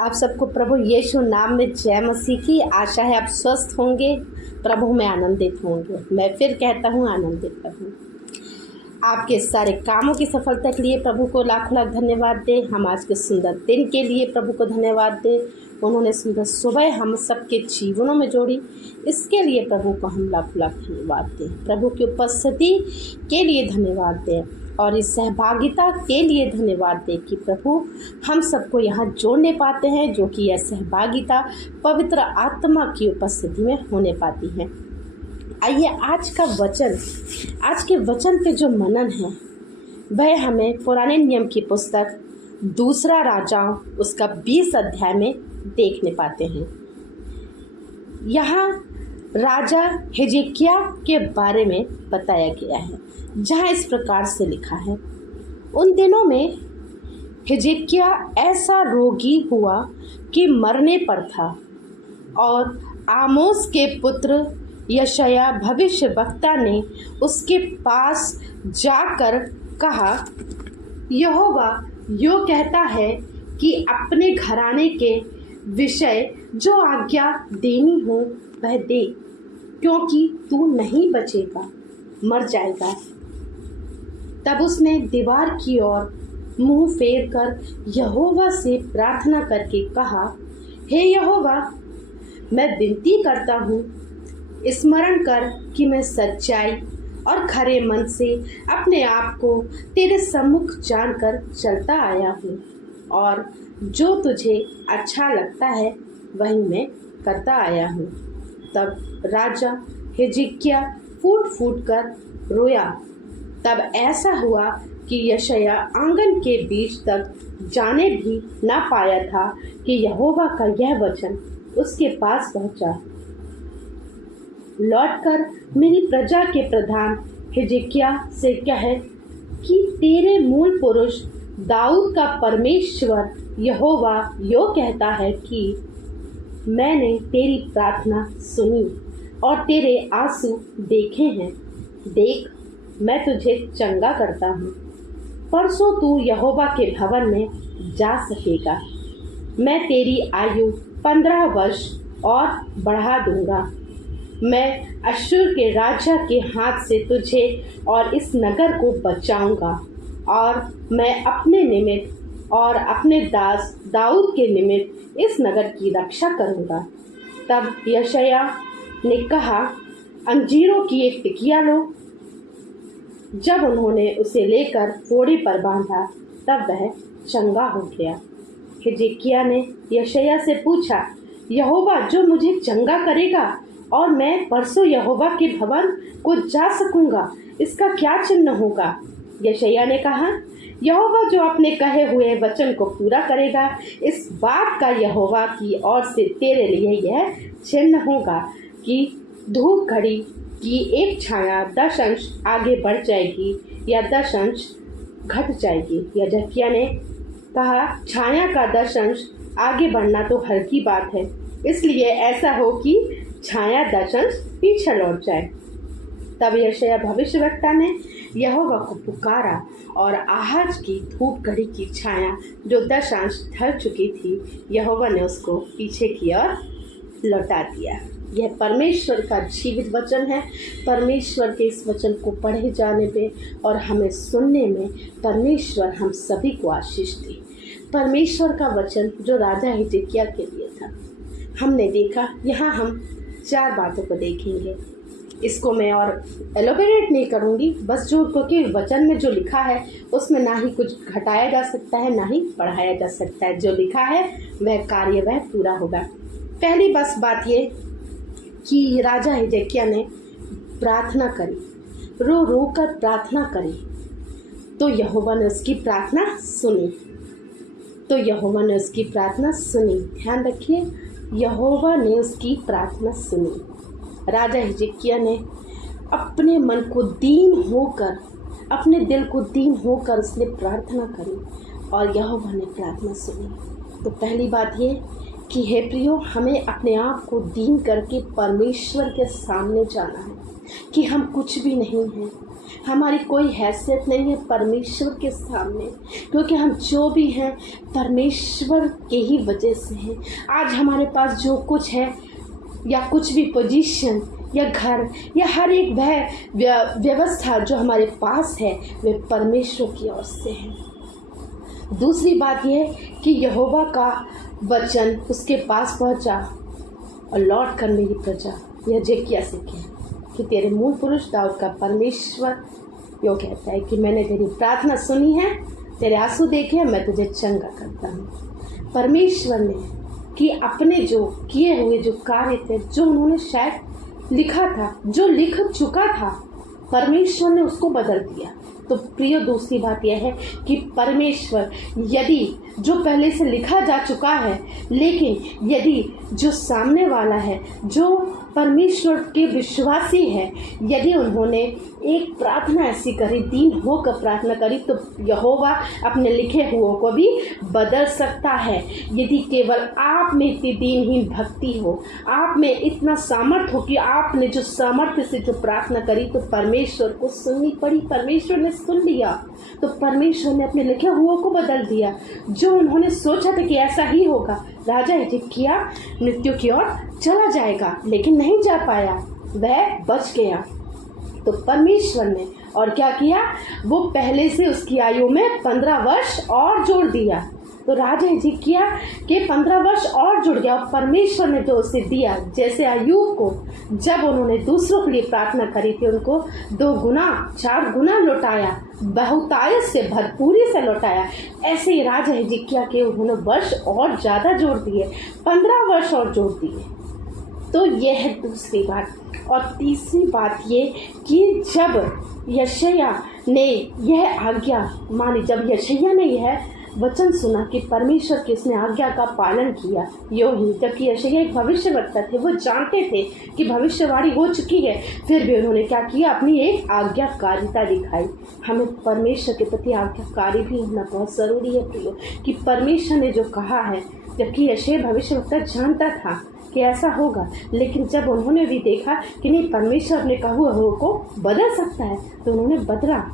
आप सबको प्रभु यीशु नाम में जय मसीह की। आशा है आप स्वस्थ होंगे, प्रभु में आनंदित होंगे। मैं फिर कहता हूँ आनंदित रहूँ। आपके सारे कामों की सफलता के लिए प्रभु को लाख लाख धन्यवाद दें। हम आज के सुंदर दिन के लिए प्रभु को धन्यवाद दें। उन्होंने सुंदर सुबह हम सबके जीवनों में जोड़ी, इसके लिए प्रभु को हम लाख लाख धन्यवाद दें। प्रभु की उपस्थिति के लिए धन्यवाद दें और इस सहभागिता के लिए धन्यवाद दें कि प्रभु हम सबको यहाँ जोड़ने पाते हैं, जो कि यह सहभागिता पवित्र आत्मा की उपस्थिति में होने पाती है। आइए आज के वचन पे जो मनन है वह हमें पुराने नियम की पुस्तक दूसरा राजाओं उसका 20 अध्याय में देखने पाते हैं। यहाँ राजा हिजकिय्याह के बारे में बताया गया है, जहाँ इस प्रकार से लिखा है, उन दिनों में हिजकिय्याह ऐसा रोगी हुआ कि मरने पर था, और आमोस के पुत्र यशायाह भविष्यवक्ता ने उसके पास जाकर कहा, यहोवा यो कहता है कि अपने घराने के विषय जो आज्ञा देनी हो वह दे, क्योंकि तू नहीं बचेगा, मर जाएगा। तब उसने दीवार की ओर मुंह फेर कर यहोवा से प्रार्थना करके कहा, हे यहोवा, मैं विनती करता हूँ, स्मरण कर कि मैं सच्चाई और खरे मन से अपने आप को तेरे सम्मुख जानकर चलता आया हूँ, और जो तुझे अच्छा लगता है वही मैं करता आया हूँ। तब राजा हिजकिय्याह फूट फूट कर रोया। तब ऐसा हुआ कि यशायाह आंगन के बीच तक जाने भी ना पाया था कि यहोवा का यह वचन उसके पास पहुंचा, लौटकर मेरी प्रजा के प्रधान हिजकिय्याह से कह कि तेरे मूल पुरुष दाऊद का परमेश्वर यहोवा यो कहता है कि मैंने तेरी प्रार्थना सुनी और तेरे आंसू देखे हैं। देख, मैं तुझे चंगा करता हूँ। परसों तू यहोवा के भवन में जा सकेगा। मैं तेरी आयु 15 वर्ष और बढ़ा दूंगा। मैं अश्शूर के राजा के हाथ से तुझे और इस नगर को बचाऊंगा, और मैं अपने निमित्त और अपने दास दाऊद के निमित्त इस नगर की रक्षा करूंगा। तब यशायाह ने कहा, अंजीरों की एक टिकिया लो। जब उन्होंने उसे लेकर कोड़े पर बांधा तब वह चंगा हो गया। हिजकिय्याह ने यशायाह से पूछा, यहोवा जो मुझे चंगा करेगा और मैं परसों यहोवा के भवन को जा सकूंगा, इसका क्या चिन्ह होगा? यशायाह ने कहा, यहोवा जो अपने कहे हुए वचन को पूरा करेगा, इस बात का यहोवा की ओर से तेरे लिए यह चिन्ह होगा कि धूप घड़ी की एक छाया 10 अंश आगे बढ़ जाएगी या 10 अंश घट जाएगी। हिजकिय्याह ने कहा, छाया का 10 अंश आगे बढ़ना तो हल्की बात है, इसलिए ऐसा हो कि छाया 10 अंश पीछे लौट जाए। तब यशायाह भविष्यवक्ता ने यहोवा को पुकारा, और आहज की धूप घड़ी की छाया जो 10 अंश ढल चुकी थी, यहोवा ने उसको पीछे की ओर लौटा दिया। यह परमेश्वर का जीवित वचन है। परमेश्वर के इस वचन को पढ़े जाने पे और हमें सुनने में परमेश्वर हम सभी को आशीष दे। परमेश्वर का वचन जो राजा हिजकिय्याह के लिए था, हमने देखा। यहाँ हम 4 बातों को देखेंगे। इसको मैं और एलोबरेट नहीं करूँगी, बस जो क्योंकि वचन में जो लिखा है उसमें ना ही कुछ घटाया जा सकता है ना ही बढ़ाया जा सकता है। जो लिखा है वह कार्य वह पूरा होगा। पहली बस बात ये कि राजा हिजकिय्याह ने प्रार्थना करी, रो रो कर प्रार्थना करी, तो यहोवा ने उसकी प्रार्थना सुनी। ध्यान रखिए, यहोवा ने उसकी प्रार्थना सुनी। राजा हिजकिय्याह ने अपने मन को दीन होकर, अपने दिल को दीन होकर उसने प्रार्थना करी और यहोवा ने प्रार्थना सुनी। तो पहली बात ये कि हे प्रियो, हमें अपने आप को दीन करके परमेश्वर के सामने जाना है कि हम कुछ भी नहीं हैं, हमारी कोई हैसियत नहीं है परमेश्वर के सामने, क्योंकि हम जो भी हैं परमेश्वर के ही वजह से हैं। आज हमारे पास जो कुछ है या कुछ भी पोजीशन या घर या हर एक वह व्यवस्था जो हमारे पास है वे परमेश्वर की ओर से है। दूसरी बात यह कि यहोवा का वचन उसके पास पहुंचा और लौट कर मेरी प्रजा हिजकिय्याह से कहा कि तेरे मूल पुरुष दाऊद का परमेश्वर यो कहता है कि मैंने तेरी प्रार्थना सुनी है, तेरे आंसू देखे हैं, मैं तुझे चंगा करता हूँ। परमेश्वर ने कि अपने जो किए हुए जो कार्य थे, जो उन्होंने शायद लिखा था, जो लिख चुका था, परमेश्वर ने उसको बदल दिया। तो प्रिय, दूसरी बात यह है कि परमेश्वर यदि जो पहले से लिखा जा चुका है, लेकिन यदि जो सामने वाला है, जो परमेश्वर के विश्वासी है, यदि उन्होंने एक प्रार्थना ऐसी करी, दीन होकर प्रार्थना करी, तो यहोवा अपने लिखे हुओं को भी बदल सकता है। यदि केवल आप में इतनी दीनहीन भक्ति हो, आप में इतना सामर्थ्य हो कि आपने जो सामर्थ्य से जो प्रार्थना करी तो परमेश्वर को सुननी पड़ी। परमेश्वर ने सुन लिया, तो परमेश्वर ने अपने लिखे हुओं को बदल दिया। जो उन्होंने सोचा था कि ऐसा ही होगा, राजा हिजकिय्याह मृत्यु की ओर चला जाएगा, लेकिन नहीं जा पाया, वह बच गया। तो परमेश्वर ने और क्या किया, वो पहले से उसकी आयु में 15 वर्ष और जोड़ दिया। तो राजा हिजकिय्याह के 15 वर्ष और जुड़ गया। और परमेश्वर ने जो उसे दिया, जैसे अय्यूब को जब उन्होंने दूसरों के लिए प्रार्थना करी थी, उनको 2 गुना 4 गुना लौटाया, बहुतायत से भरपूरी से लौटाया, ऐसे ही राजा हिजकिय्याह के उन्होंने वर्ष और ज़्यादा जोड़ दिए, 15 वर्ष और जोड़ दिए। तो यह है दूसरी बात। और तीसरी बात ये कि जब यशायाह ने यह आज्ञा मानी, जब यशायाह ने यह वचन सुना कि परमेश्वर की इसने आज्ञा का पालन किया, यूं ही जबकि यशायाह एक भविष्यवक्ता थे, वो जानते थे कि भविष्यवाणी हो चुकी है, फिर भी उन्होंने क्या किया, अपनी एक आज्ञाकारिता दिखाई। हमें परमेश्वर के प्रति आज्ञाकारी भी होना बहुत ज़रूरी है प्रियो, कि परमेश्वर ने जो कहा है, जबकि यशायाह भविष्यवक्ता जानता था कि ऐसा होगा, लेकिन जब उन्होंने भी देखा कि नहीं, परमेश्वर अपने कहे हुए को बदल सकता है, तो उन्होंने बदला।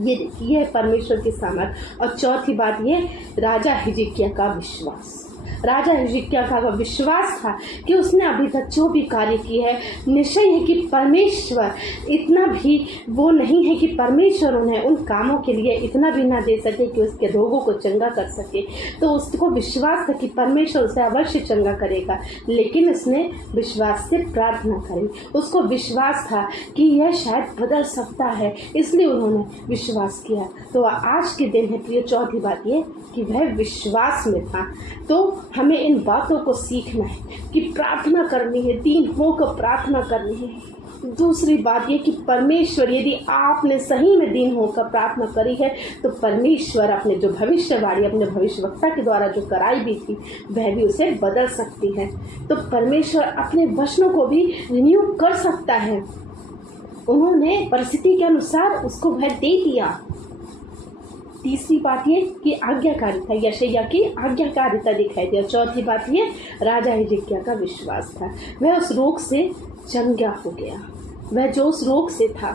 ये है परमेश्वर की सामर्थ। और चौथी बात ये, राजा हिजकिय्याह का विश्वास। राजा हिजकिय्याह का विश्वास था कि उसने अभी तक जो भी कार्य किए है, निश्चय है कि परमेश्वर इतना भी वो नहीं है कि परमेश्वर उन्हें उन कामों के लिए इतना भी ना दे सके कि उसके रोगों को चंगा कर सके। तो उसको विश्वास था कि परमेश्वर उसे अवश्य चंगा करेगा, लेकिन उसने विश्वास से प्रार्थना करी। उसको विश्वास था कि यह शायद बदल सकता है, इसलिए उन्होंने विश्वास किया। तो आज के दिन है प्रिय, चौथी बात ये कि वह विश्वास में था। तो हमें इन बातों को सीखना है कि प्रार्थना करनी है, दीन होकर प्रार्थना करनी है। दूसरी बात ये कि परमेश्वर, यदि आपने सही में दीन होकर प्रार्थना करी है, तो परमेश्वर अपने जो भविष्यवाणी अपने भविष्यवक्ता के द्वारा जो कराई भी थी, वह भी उसे बदल सकती है। तो परमेश्वर अपने वचनों को भी रिन्यू कर सकता है। उन्होंने परिस्थिति के अनुसार उसको वह दे दिया। तीसरी बात ये कि आज्ञाकारिता, यशायाह की आज्ञाकारिता दिखाई दी। चौथी बात ये, राजा हिजकिय्याह का विश्वास था, वह उस रोग से चंगा हो गया, वह जो उस रोग से था।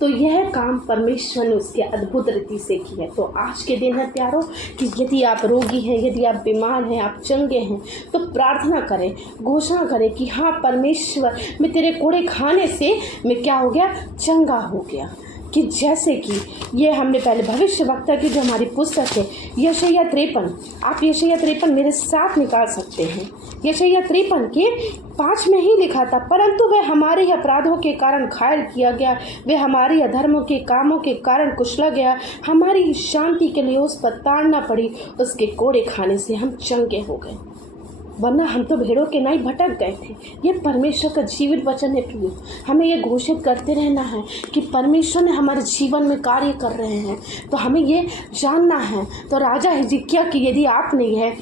तो यह काम परमेश्वर ने उसके अद्भुत रीति से किया। तो आज के दिन है प्यारो कि यदि आप रोगी हैं, यदि आप बीमार हैं, आप चंगे हैं, तो प्रार्थना करें, घोषणा करें कि हाँ परमेश्वर, मैं तेरे कोड़े खाने से मैं क्या हो गया, चंगा हो गया। कि जैसे कि ये हमने पहले भविष्यवक्ता की जो हमारी पुस्तक है यशायाह 53, आप यशायाह 53 मेरे साथ निकाल सकते हैं। यशायाह 53 के 5 में ही लिखा था, परंतु वह हमारे ही अपराधों के कारण घायल किया गया, वह हमारी अधर्मों के कामों के कारण कुचला गया, हमारी शांति के लिए उस पर ताड़ना पड़ी, उसके कोड़े खाने से हम चंगे हो गए, वरना हम तो भेड़ों के नाई भटक गए थे। ये परमेश्वर का जीवित वचन है प्रियो। हमें ये घोषित करते रहना है कि परमेश्वर ने हमारे जीवन में कार्य कर रहे हैं, तो हमें ये जानना है। तो राजा हिजकिय्याह की यदि आपने यह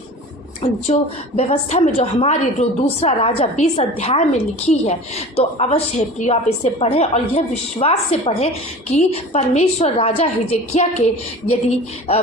जो व्यवस्था में जो हमारी जो दूसरा राजा 20 अध्याय में लिखी है, तो अवश्य है प्रियो आप इसे पढ़ें और यह विश्वास से पढ़ें कि परमेश्वर राजा हिजकिय्याह के यदि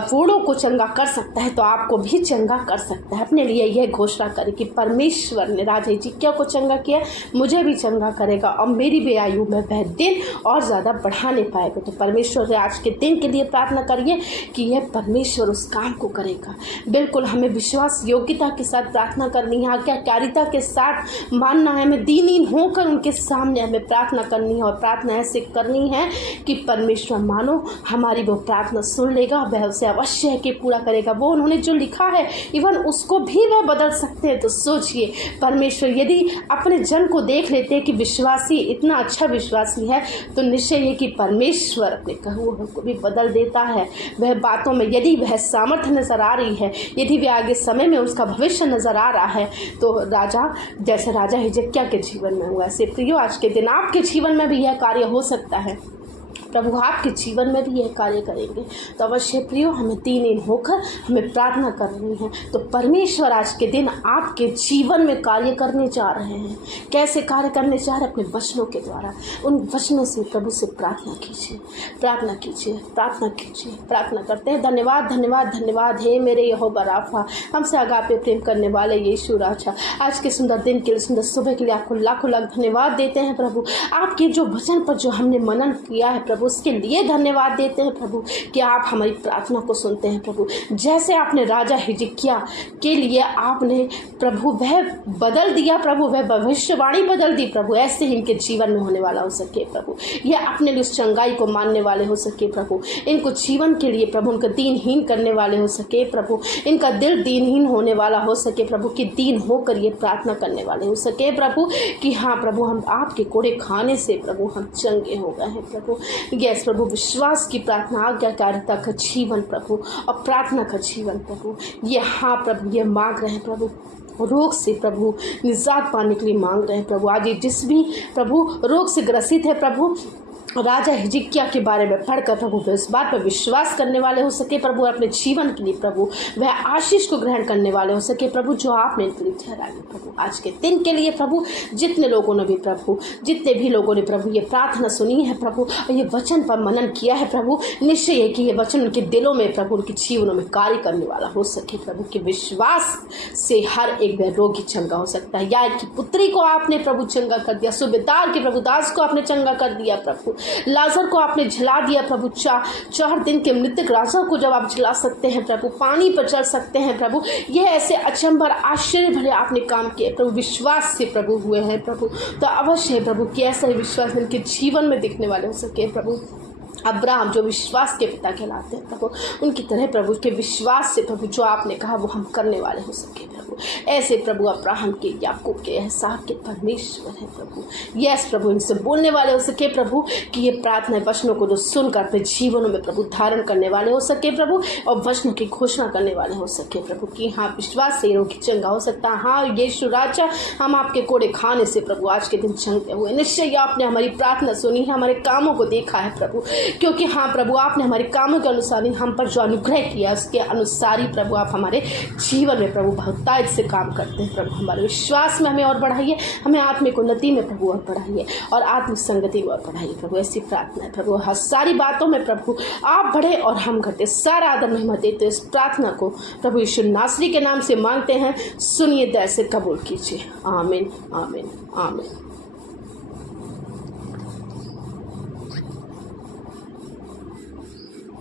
फूलों को चंगा कर सकता है तो आपको भी चंगा कर सकता है। अपने लिए यह घोषणा करें कि परमेश्वर ने राजा हिजकिय्याह को चंगा किया, मुझे भी चंगा करेगा और मेरी भी आयु में वह दिन और ज़्यादा बढ़ाने पाएगा। तो परमेश्वर से आज के दिन के लिए प्रार्थना करिए कि यह परमेश्वर उस काम को करेगा। बिल्कुल हमें विश्वास योग्यता के साथ प्रार्थना करनी है, आज्ञाकारिता के साथ मानना है, हमें दीनहीन होकर उनके सामने हमें प्रार्थना करनी है और प्रार्थना ऐसे करनी है कि परमेश्वर मानो हमारी वो प्रार्थना सुन लेगा, वह उसे अवश्य है कि पूरा करेगा। वो उन्होंने जो लिखा है इवन उसको भी वह बदल सकते हैं। तो सोचिए परमेश्वर यदि अपने जन को देख लेते हैं कि विश्वासी इतना अच्छा विश्वासी है, तो निश्चय है कि परमेश्वर अपने कहे को भी बदल देता है। वह बातों में यदि वह सामर्थ्य नजर आ रही है, यदि वह आगे समय में उसका भविष्य नजर आ रहा है, तो राजा जैसे राजा हिजकिय्याह के जीवन में हुआ, ऐसे प्रियो आज के दिन आपके जीवन में भी यह कार्य हो सकता है। प्रभु आपके जीवन में भी यह कार्य करेंगे। तो अवश्य प्रियो हमें दीनहीन होकर हमें प्रार्थना करनी है। तो परमेश्वर आज के दिन आपके जीवन में कार्य करने जा रहे हैं। कैसे कार्य करने जा रहे हैं? अपने वचनों के द्वारा। उन वचनों से प्रभु से प्रार्थना कीजिए, प्रार्थना कीजिए, प्रार्थना कीजिए। प्रार्थना करते हैं। धन्यवाद धन्यवाद धन्यवाद हे मेरे यहोवा राफा, हमसे आगापे प्रेम करने वाले यीशु राजा, आज के सुंदर दिन के लिए, सुंदर सुबह के लिए आपको लाखों लाख धन्यवाद देते हैं प्रभु। आपके जो वचन पर जो हमने मनन किया है प्रभु, उसके लिए धन्यवाद देते हैं प्रभु कि आप हमारी प्रार्थना को सुनते हैं प्रभु। जैसे आपने राजा हिजकिय्याह के लिए आपने प्रभु वह बदल दिया प्रभु, वह भविष्यवाणी बदल दी प्रभु, ऐसे ही इनके जीवन में होने वाला हो सके प्रभु। यह अपने लिए उस चंगाई को मानने वाले हो सके प्रभु, इनको जीवन के लिए प्रभु उनका दीनहीन करने वाले हो सके प्रभु, इनका दिल दीनहीन होने वाला हो सके प्रभु, कि दीन होकर ये प्रार्थना करने वाले हो सके प्रभु कि हाँ प्रभु हम आपके कोड़े खाने से प्रभु हम चंगे हो गए हैं प्रभु। यस प्रभु, विश्वास की प्रार्थना, आज्ञाकारिता का जीवन प्रभु और प्रार्थना का जीवन प्रभु, ये हाँ प्रभु ये मांग रहे हैं प्रभु। रोग से प्रभु निजात पाने के लिए मांग रहे हैं प्रभु। आज ये जिस भी प्रभु रोग से ग्रसित है प्रभु, राजा हिजकिय्याह के बारे में पढ़कर प्रभु इस बात पर विश्वास करने वाले हो सके प्रभु, अपने जीवन के लिए प्रभु वह आशीष को ग्रहण करने वाले हो सके प्रभु, जो आपने इनके लिए ठहराई प्रभु। आज के दिन के लिए प्रभु जितने लोगों ने भी प्रभु, जितने भी लोगों ने प्रभु ये प्रार्थना सुनी है प्रभु और ये वचन पर मनन किया है प्रभु, निश्चय है कि ये वचन उनके दिलों में प्रभु, उनके जीवनों में कार्य करने वाला हो सके प्रभु, कि विश्वास से हर एक वह रोगी चंगा हो सकता है। यार की पुत्री को आपने प्रभु चंगा कर दिया, सूबेदार के प्रभु दास को आपने चंगा कर दिया प्रभु, लाजर को आपने जला दिया प्रभु। 4 दिन के मृतक लाजर को जब आप जला सकते हैं प्रभु, पानी पर चल सकते हैं प्रभु, यह ऐसे अचंभर आश्चर्य भरे आपने काम किए प्रभु, विश्वास से प्रभु हुए हैं प्रभु। तो अवश्य है प्रभु कि ऐसा ही विश्वास इनके जीवन में दिखने वाले हो सके प्रभु। अब्राहम जो विश्वास के पिता कहलाते हैं प्रभु, उनकी तरह प्रभु के विश्वास से प्रभु जो आपने कहा वो हम करने वाले हो सके प्रभु। ऐसे प्रभु अब्राहम के, याकूब के, एसाव के परमेश्वर है प्रभु। यस प्रभु, इनसे बोलने वाले हो सके प्रभु कि ये प्रार्थना वचनों को जो सुनकर अपने जीवनों में प्रभु धारण करने वाले हो सके प्रभु, और वचनों की घोषणा करने वाले हो सके प्रभु कि हाँ विश्वास से रोगी चंगा हो सकता है। हाँ यीशु राजा, हम आपके कोड़े खाने से प्रभु आज के दिन चंगे हुए। निश्चय आपने हमारी प्रार्थना सुनी है, हमारे कामों को देखा है प्रभु, क्योंकि हाँ प्रभु आपने हमारे कामों के अनुसार ही हम पर जो अनुग्रह किया उसके अनुसार ही प्रभु आप हमारे जीवन में प्रभु बहुतायत से काम करते हैं प्रभु। हमारे विश्वास में हमें और बढ़ाइए, हमें आत्मिक उन्नति में प्रभु और बढ़ाइए और आत्मिक संगति में और बढ़ाइए प्रभु। ऐसी प्रार्थना है प्रभु, हर सारी बातों में प्रभु आप बढ़े और हम घटे, सारा आदर महिमा देते। इस प्रार्थना को प्रभु यीशु नासरी के नाम से मांगते हैं, सुनिए, दया से कबूल कीजिए। आमीन आमीन आमीन।